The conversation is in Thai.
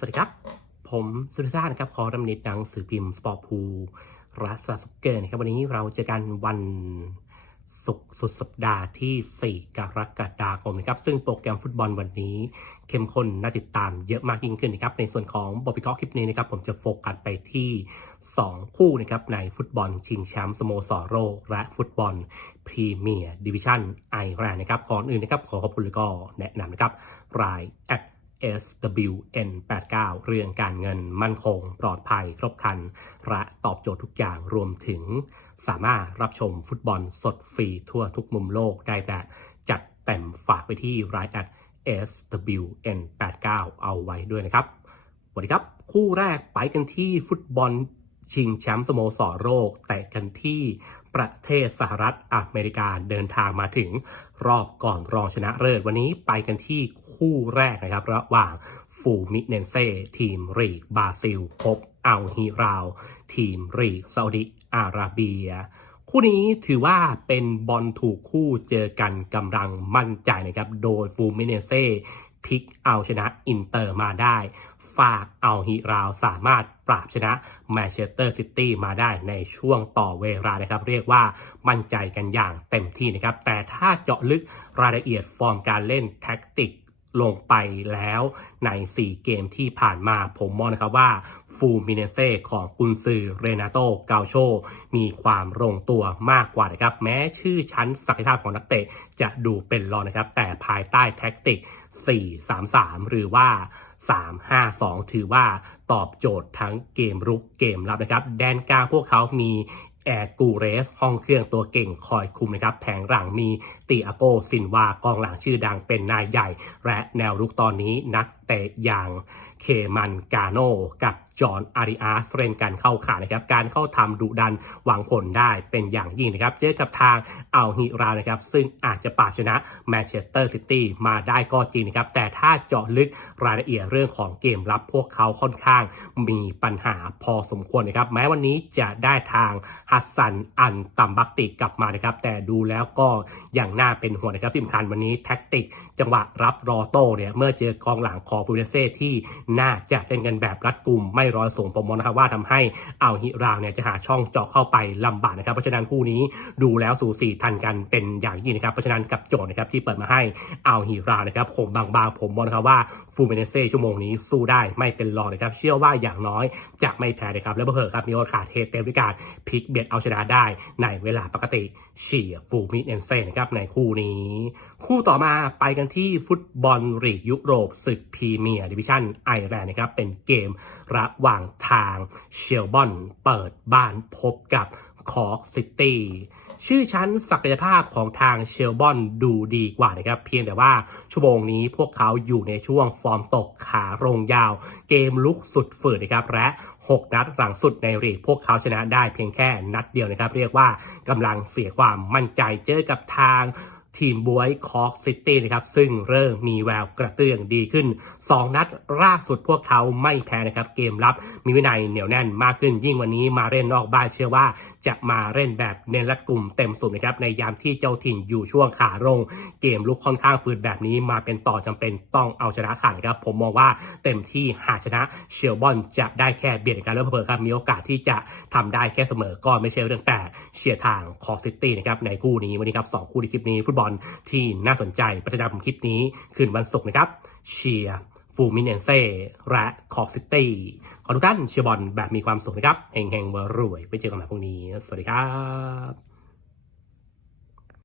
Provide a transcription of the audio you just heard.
สวัสดีครับ ผมสุริซ่านะครับขอดำนิดหนังสือพิมพ์สปอร์ตพูรัสซาสุกเกอร์นะครับวันนี้เราเจอกันวันศุกร์สุดสัปดาห์ที่ 4 กรกฎาคมนะครับซึ่งโปรแกรมฟุตบอลวันนี้ เข้มข้นน่าติดตามเยอะมากยิ่งขึ้นนะครับในส่วนของบอบิกอคลิปนี้นะครับผมจะโฟกัสไปที่ 2 คู่นะครับในฟุตบอลชิงแชมป์สโมสรโลกและฟุตบอลพรีเมียร์ดิวิชั่นไอแลนด์นะครับก่อนอื่นนะครับขอขอบคุณแล้วก็แนะนำนะครับราย at SWN89 เรื่องการเงินมั่นคง ปลอดภัยครบครันและตอบโจทย์ทุกอย่างรวมถึง สามารถรับชมฟุตบอลสดฟรีทั่วทุกมุมโลกได้แบบจัดเต็มฝากไปที่ราย at SWN89 เอาไว้ด้วยนะครับสวัสดีครับ คู่แรกไปกันที่ฟุตบอลชิงแชมป์สโมสรโลกแต่กันที่ ประเทศสหรัฐอเมริกาเดินทางมาถึงรอบก่อนรองชนะเลิศวันนี้ไปกันที่คู่แรกนะครับ ระหว่างฟูมิเนเซทีมรีกบราซิลพบอัลฮิราว ทีมรีกซาอุดิอาระเบีย คู่นี้ถือว่าเป็นบอลถูกคู่เจอกันกำลังมั่นใจนะครับ โดยฟูมิเนเซ พลิกเอาชนะอินเตอร์มาได้ ฝากเอาฮิราวสามารถปราบชนะแมนเชสเตอร์ซิตี้มาได้ในช่วงต่อเวลานะครับ เรียกว่ามั่นใจกันอย่างเต็มที่นะครับ แต่ถ้าเจาะลึกรายละเอียดฟอร์มการเล่นแท็กติกลงไปแล้วใน 4 เกมที่ผ่านมาผมมองนะครับว่า ฟูมิเนเซ่ของกุนซือเรนาโตเกาโช มีความลงตัวมากกว่านะครับ แม้ชื่อชั้นศักยภาพของนักเตะจะดูเป็นรองนะครับ แต่ภายใต้แท็กติก 4-3-3 หรือว่า 3-5-2 ถือว่าตอบโจทย์ทั้งเกมรุกเกมรับนะครับ แดนกลางพวกเขามีแอร์กูเรส ห้องเครื่องตัวเก่งคอยคุมนะครับ แผงหลังมีตีอาโกซินวากองหลังชื่อดังเป็นนายใหญ่ และแนวรุกตอนนี้นักเตะอย่างเคมันกาโนกับ จอห์นอาริอาสเล่นกันเข้าขานะครับ การเข้าทำดุดันหวังผลได้เป็นอย่างยิ่งนะครับ เจอกับทางอัลฮิรานะครับ ซึ่งอาจจะปาชนะแมนเชสเตอร์ซิตี้มาได้ก็จริงนะครับ แต่ถ้าเจาะลึกรายละเอียดเรื่องของเกมรับพวกเขาค่อนข้างมีปัญหาพอสมควรนะครับ แม้วันนี้จะได้ทางฮัสซันอันตัมบักติกลับมานะครับ แต่ดูแล้วก็อย่างน่าเป็นห่วงนะครับที่สำคัญวันนี้แท็กติกจังหวะรับรอโต้เนี่ยเมื่อเจอกองหลังคอฟูเนเซ่ที่น่าจะเล่นกันแบบรัดกลุ่มไม่ร้อยส่งผมมองนะครับว่าทำให้อัลฮิราวเนี่ยจะหาช่องเจาะเข้าไปลำบากนะครับ เพราะฉะนั้นคู่นี้ดูแล้วสูสีทันกันเป็นอย่างยิ่งนะครับ เพราะฉะนั้นกับโจทย์นะครับที่เปิดมาให้อัลฮิราวนะครับผมบางๆผมมองนะครับว่าฟูเมเนเซ่ชั่วโมงนี้สู้ได้ไม่เป็นรองนะครับ เชื่อว่าอย่างน้อยจะไม่แพ้นะครับ แล้วเพื่อครับมีโอกาสเทเต็มด้วยการพลิกเบียดเอาชนะได้ในเวลาปกติเฉียฟูมิเนเซ่นะครับในคู่นี้ คู่ต่อมาไปกันที่ฟุตบอลลีกยุโรปศึกพรีเมียร์ดิวิชั่นไอร์แลนด์นะครับเป็นเกมระหว่างทางเชลบอนเปิดบ้านพบกับคอร์กซิตี้ชื่อชั้นศักยภาพของทางเชลบอนดูดีกว่านะครับ เพียงแต่ว่าชั่วโมงนี้พวกเขาอยู่ในช่วงฟอร์มตกขาลงยาว เกมลุกสุดฝืดนะครับ และ 6 นัดหลังสุดในรีกพวกเขาชนะได้เพียงแค่นัดเดียวนะครับ เรียกว่ากำลังเสียความมั่นใจเจอกับทาง ทีมบวยคอร์กซิตี้นะครับซึ่งเริ่มมีแววกระเตื้องดีขึ้น 2 นัดล่าสุดพวกเขาไม่แพ้นะครับ เกมรับมีวินัยเหนียวแน่นมากขึ้น ยิ่งวันนี้มาเล่นนอกบ้านเชื่อว่า จะมาเล่นแบบเน้นรัดกลุ่มเต็มสุดนะครับในยามที่เจ้าถิ่นอยู่ช่วงขาลง เกมลุกค่อนข้างฝืดแบบนี้มาเป็นต่อจำเป็นต้องเอาชนะขาดนะครับผมมองว่าเต็มที่หาชนะเชลบอนจะได้แค่เบียดกันแล้วเพิ่มครับมีโอกาสที่จะทำได้แค่เสมอก็ไม่ใช่เรื่องแต่เชียร์ทางคอซิตี้นะครับในคู่นี้วันนี้ครับสองคู่ในคลิปนี้ฟุตบอลที่น่าสนใจประจำคลิปนี้คืนวันศุกร์นะครับเชียร์ ฟูมิเนเซ่และคอกซิตี้ขอทุกท่านเชียร์บอลแบบมีความสุขนะครับเฮงๆรวยๆไปเจอกันใหม่พรุ่งนี้ สวัสดีครับ